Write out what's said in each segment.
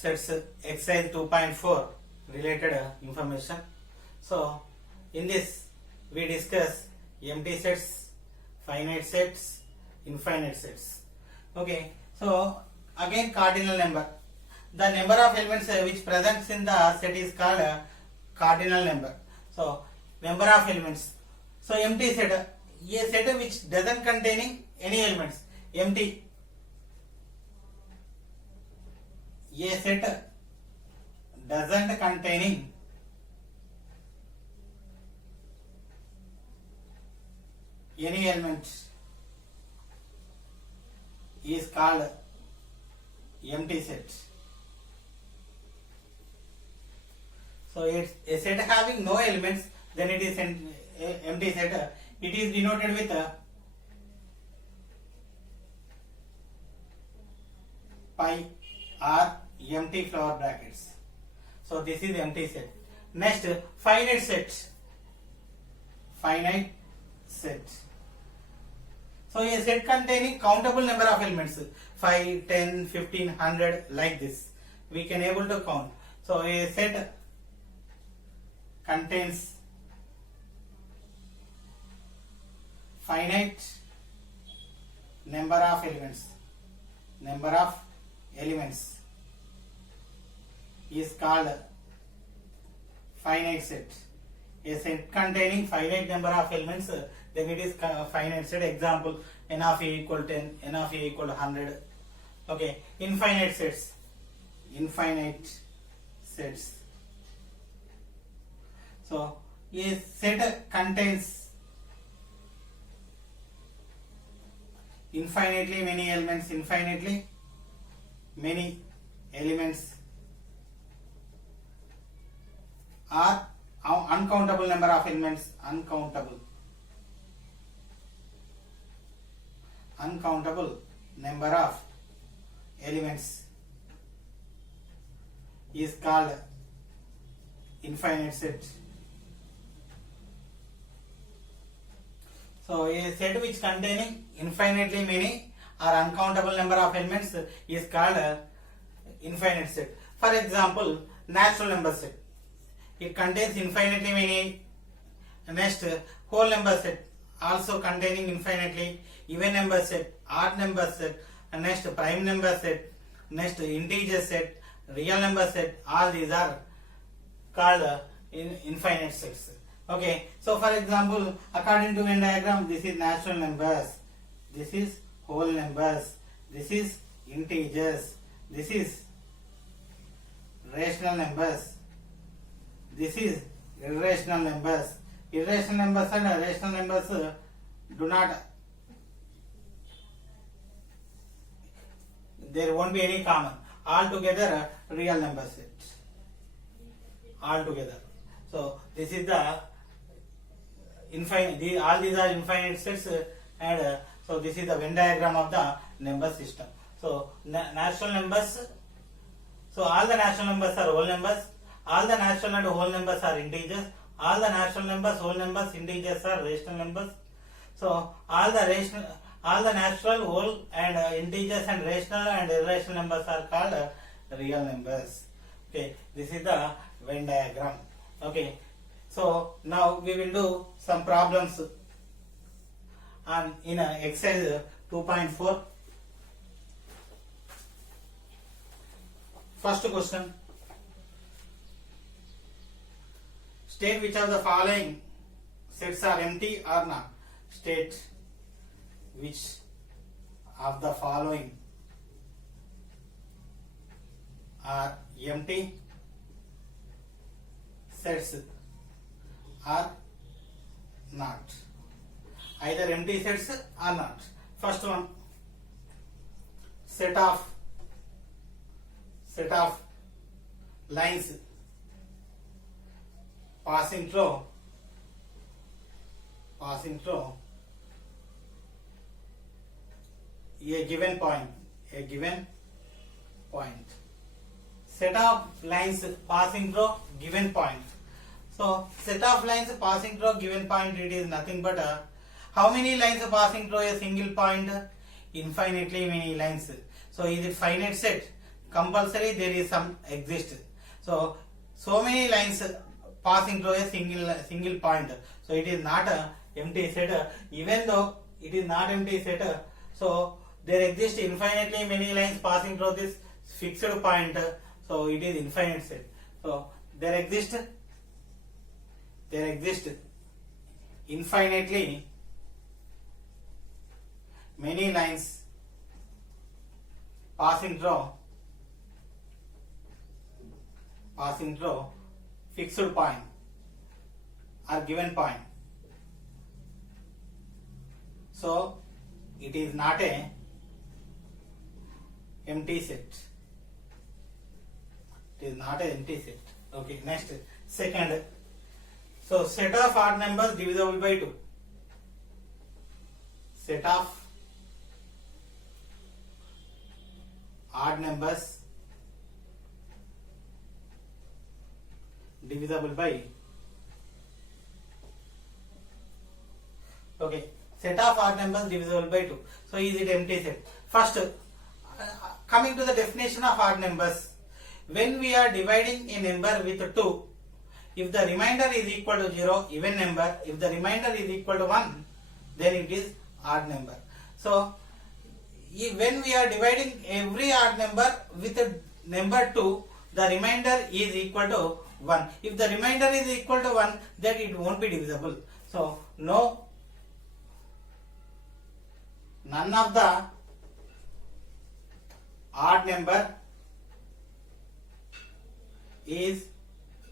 sets exercise 2.4 related information. So in this we discuss empty sets, finite sets, infinite sets. Okay, so again cardinal number. The number of elements which presents in the set is called cardinal number. So number of elements. So empty set, a set which doesn't containing any elements, empty. A set doesn't containing any element is called empty set. So it's a set having no elements, then it is an empty set. It is denoted with pi or empty flower brackets. So this is empty set. Next, finite set. Finite set. So a set containing countable number of elements, 5, 10, 15, 100, like this. We can able to count. So a set contains finite number of elements. Number of elements is called finite set. A set containing finite number of elements, then it is finite set. Example, n of a equal 10, n of a equal 100. Okay, infinite sets. Infinite sets. So a set contains infinitely many elements. Infinitely many elements are uncountable number of elements. Uncountable number of elements is called infinite set. So a set which containing infinitely many or uncountable number of elements is called infinite set. For example, natural number set. It contains infinitely many. Next, whole number set, also containing infinitely. Even number set, odd number set, and next prime number set, next integer set, real number set. All these are called infinite sets. Okay, so for example, according to Venn diagram, this is natural numbers, this is whole numbers, this is integers, this is rational numbers, this is irrational numbers. Irrational numbers and rational numbers do not, there won't be any common. Altogether real number set. Altogether. So this is the infinite. All these are infinite sets, and so this is the Venn diagram of the number system. So natural numbers. So all the natural numbers are whole numbers. All the natural and whole numbers are integers. All the natural numbers, whole numbers, integers are rational numbers. So all the natural, whole, and integers and rational and irrational numbers are called real numbers. Okay, this is the Venn diagram. Okay, so now we will do some problems on in exercise 2.4. First question. State which of the following sets are empty or not. State which of the following are empty sets are not. Either empty sets or not. First one, set of lines passing through a given point. Set of lines passing through given point. So set of lines passing through given point, it is nothing but how many lines are passing through a single point? Infinitely many lines. So is it finite set? compulsory there is some exist. So many lines passing through a single point. So it is not a empty set. Even though it is not empty set, so there exist infinitely many lines passing through this fixed point. So it is infinite set. So there exist infinitely many lines passing through fixed point or given point. So it is not a empty set. It is not an empty set. Okay, next, second. So set of odd numbers divisible by 2. Set of odd numbers divisible by, okay, set of odd numbers divisible by 2. So is it empty set? First, coming to the definition of odd numbers, when we are dividing a number with 2, if the remainder is equal to 0, even number. If the remainder is equal to 1, then it is odd number. So when we are dividing every odd number with a number 2, the remainder is equal to 1. If the remainder is equal to 1, then it won't be divisible. So none of the odd number is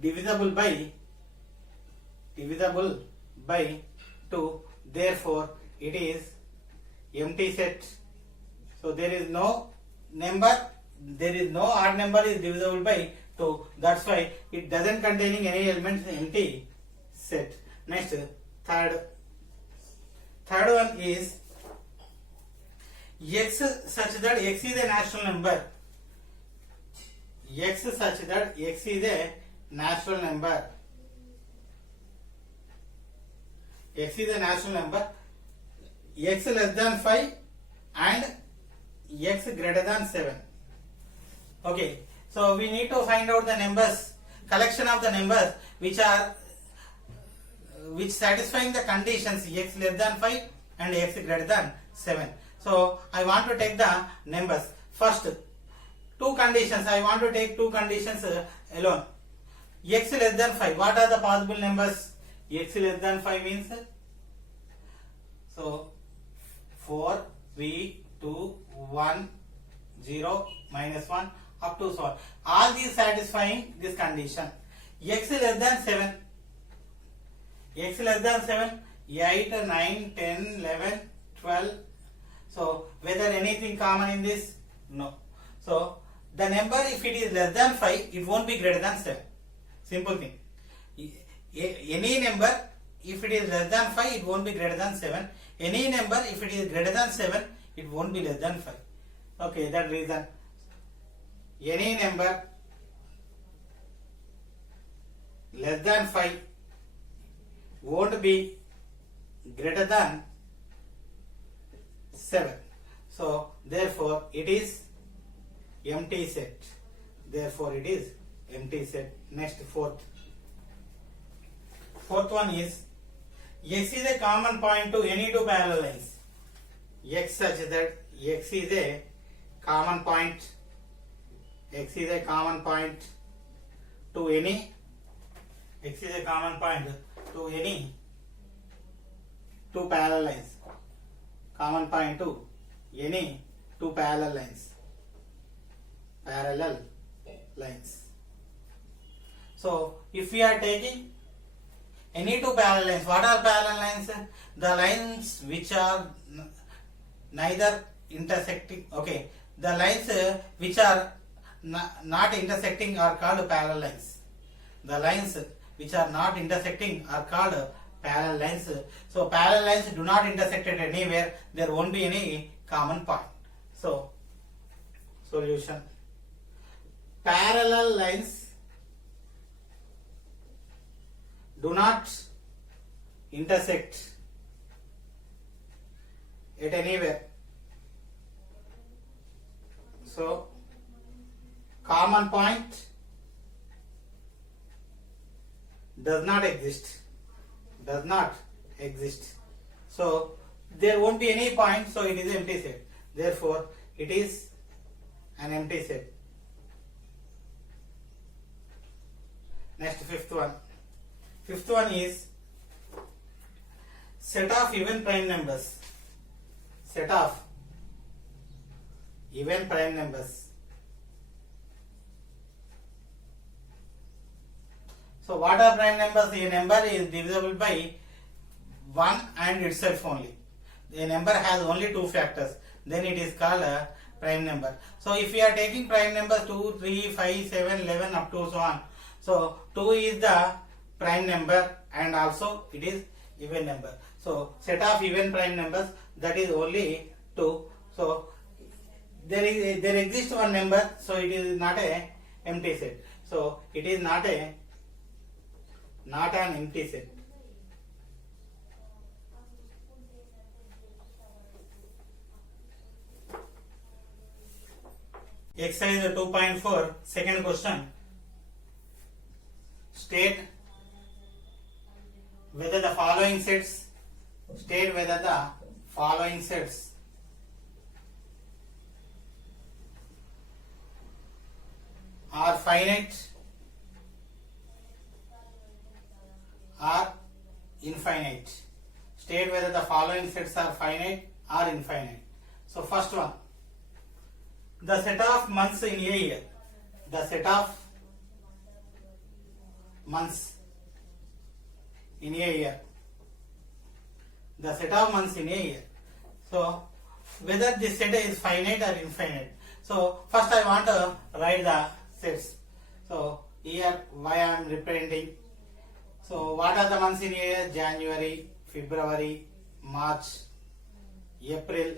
divisible by 2. Therefore it is empty set. So there is no odd number is divisible by 2. That's why it doesn't containing any elements in empty set. Next, third one is x such that x is a natural number. X such that x is a natural number. X is a natural number. X less than 5 and x greater than 7. Okay, so we need to find out the numbers, collection of the numbers which satisfying the conditions x less than 5 and x greater than 7. So I want to take the numbers. First, two conditions. I want to take two conditions alone. X less than 5. What are the possible numbers? X less than 5 means, so 4, 3, 2, 1, 0, minus 1 up to so on. All these satisfying this condition. X less than 7. X less than 7, 8, 9, 10, 11, 12. So whether anything common in this? No. So the number, if it is less than 5, it won't be greater than 7. Simple thing. Any number, if it is less than 5, it won't be greater than 7. Any number, if it is greater than 7, it won't be less than 5. Okay, that reason. Any number less than 5 won't be greater than 7. So therefore it is empty set. Therefore it is empty set. Next, fourth one is x is a common point to any two parallel lines. X such that x is a common point. X is a common point to any. X is a common point to any two parallel lines. Common point to any two parallel lines. Parallel lines. So if we are taking any two parallel lines, what are parallel lines? The lines which are neither intersecting. Okay, the lines which are not intersecting are called parallel lines. The lines which are not intersecting are called parallel lines. So parallel lines do not intersect at anywhere. There won't be any common point. So solution: parallel lines do not intersect at anywhere. So common point does not exist. So there won't be any point, so it is empty set. Therefore it is an empty set. Next, fifth one is set of even prime numbers. Set of even prime numbers. So what are prime numbers? A number is divisible by 1 and itself only. A number has only two factors, then it is called a prime number. So if we are taking prime numbers 2, 3, 5, 7, 11 up to so on. So 2 is the prime number and also it is even number. So set of even prime numbers, that is only 2. So there exists one number, so it is not a empty set. So it is not an empty set. Exercise 2.4, second question. State whether the following sets are finite or infinite. State whether the following sets are finite or infinite. So first one, the set of months in a year. The set of months in a year. The set of months in a year. So whether this set is finite or infinite. So first I want to write the sets. So here why I am representing. So what are the months in a year? January, February, March, April,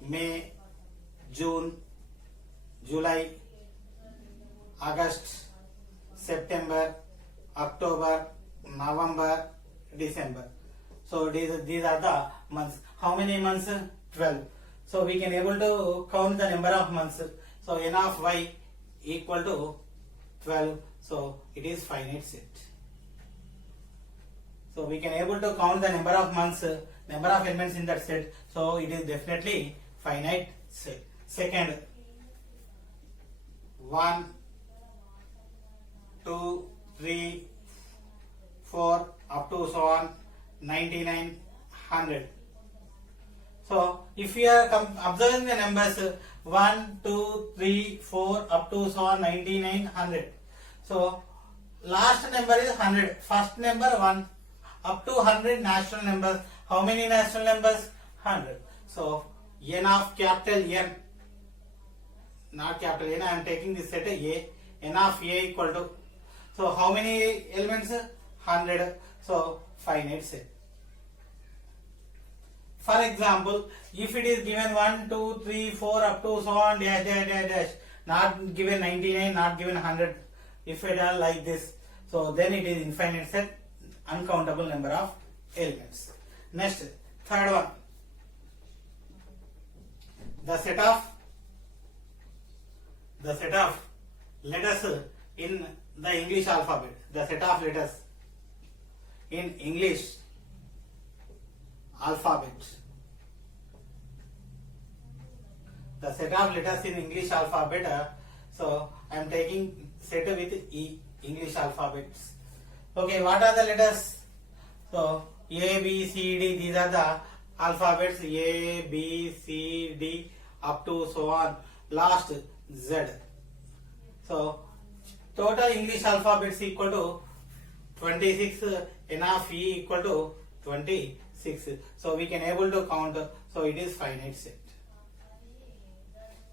May, June, July, August, September, October, November, December. So these are the months. How many months? 12. So we can able to count the number of months. So n of y equal to 12. So it is finite set. So we can able to count the number of months, number of elements in that set. So it is definitely finite set. Second, 1, 2, 3, 4 up to so on 99, 100. So if we are observing the numbers 1, 2, 3, 4 up to so on 99, 100. So last number is 100. First number 1 up to 100 natural numbers. How many natural numbers? 100. So n of capital N, not capital N, I am taking this set A. N of A equal to, so how many elements? 100. So finite set. For example, if it is given 1, 2, 3, 4 up to so on dash dash dash dash, not given 99, not given 100, if it are like this, so then it is infinite set, uncountable number of elements. Next, third one, the set of letters in the English alphabet. The set of letters in English alphabet. The set of letters in English alphabet. So I am taking set with E, English alphabets. Okay, what are the letters? So A, B, C, D. These are the alphabets. A, B, C, D up to so on. Last Z. So total English alphabets equal to 26. N of E equal to 26. So we can able to count. So it is finite set.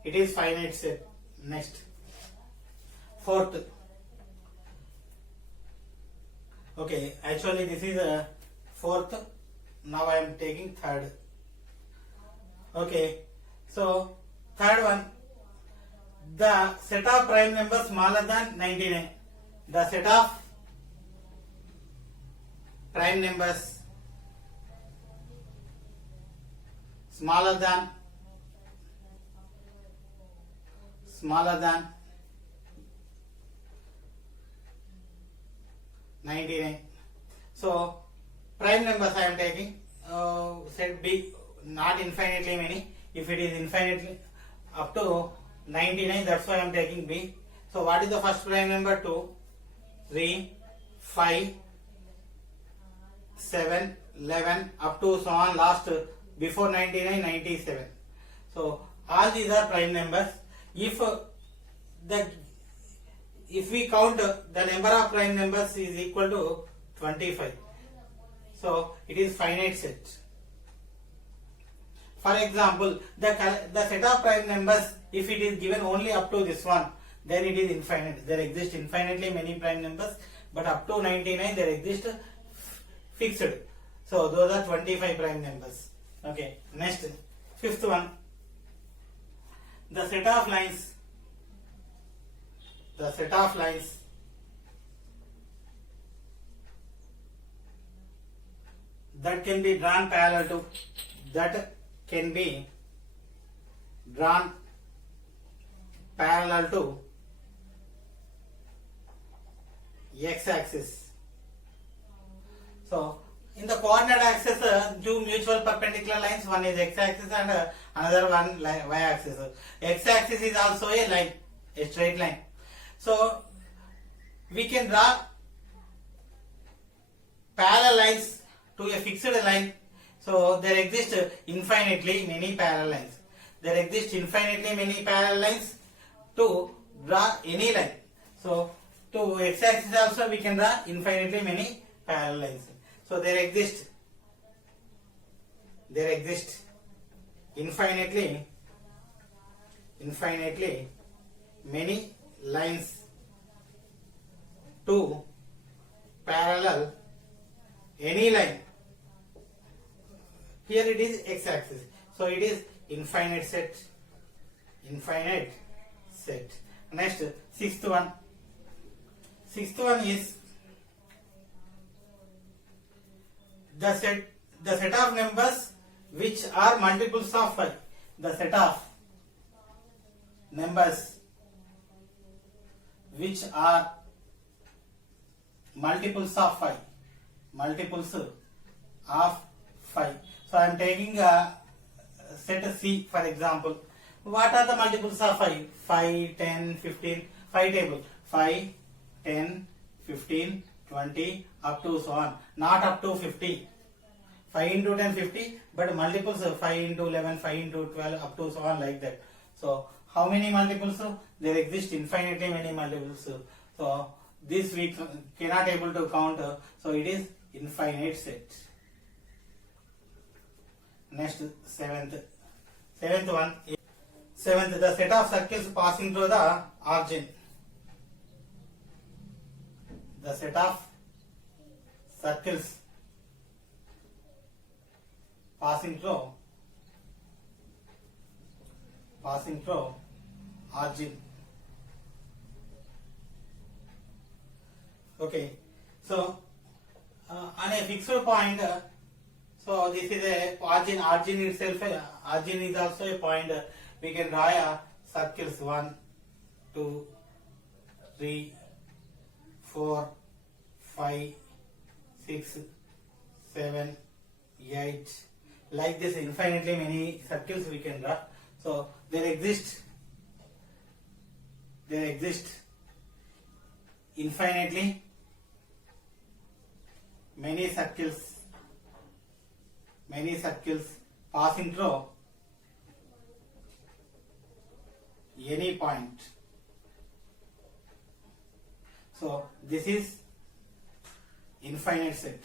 It is finite set. Next, fourth. Okay, actually this is a fourth. Now I am taking third. Okay, so third one, the set of prime numbers smaller than 99. The set of prime numbers smaller than 99. So prime numbers I am taking set B, not infinitely many. If it is infinitely up to 99, that's why I am taking B. So what is the first prime number? 2, 3, 5, 7, 11 up to so on last before 99, 97. So all these are prime numbers. If we count the number of prime numbers is equal to 25. So it is finite set. For example, the set of prime numbers, if it is given only up to this one, then it is infinite. There exist infinitely many prime numbers, but up to 99 there exist fixed. So those are 25 prime numbers. Okay. Next, fifth one. The set of lines that can be drawn parallel to x-axis. So in the coordinate axis, two mutual perpendicular lines, one is x-axis and another one y-axis. X-axis is also a line, a straight line. So we can draw parallel lines to a fixed line. So there exist infinitely many parallel lines. There exist infinitely many parallel lines to draw any line. So to x-axis also we can draw infinitely many parallel lines. So there exist infinitely many lines to parallel any line. Here it is x-axis. So it is infinite set. Next, sixth one is the set of numbers which are multiples of 5. The set of numbers which are multiples of 5. So I am taking a set C for example. What are the multiples of 5? 5, 10, 15, 5 table. 5, 10, 15, 20, up to so on. Not up to 50. 5 into 10, 50, but multiples of 5 into 11, 5 into 12, up to so on like that. So how many multiples? There exist infinitely many multiples. So this we cannot able to count. So it is infinite set. Next, seventh one. Seventh, the set of circles passing through the origin. The set of circles passing through origin. Okay. So on a fixed point, so this is a origin. Origin itself, origin is also a point. We can draw a circles 1, 2, 3, 4, 5, 6, 7, 8. Like this, infinitely many circles we can draw. So there exist infinitely many circles passing through any point. So this is infinite set.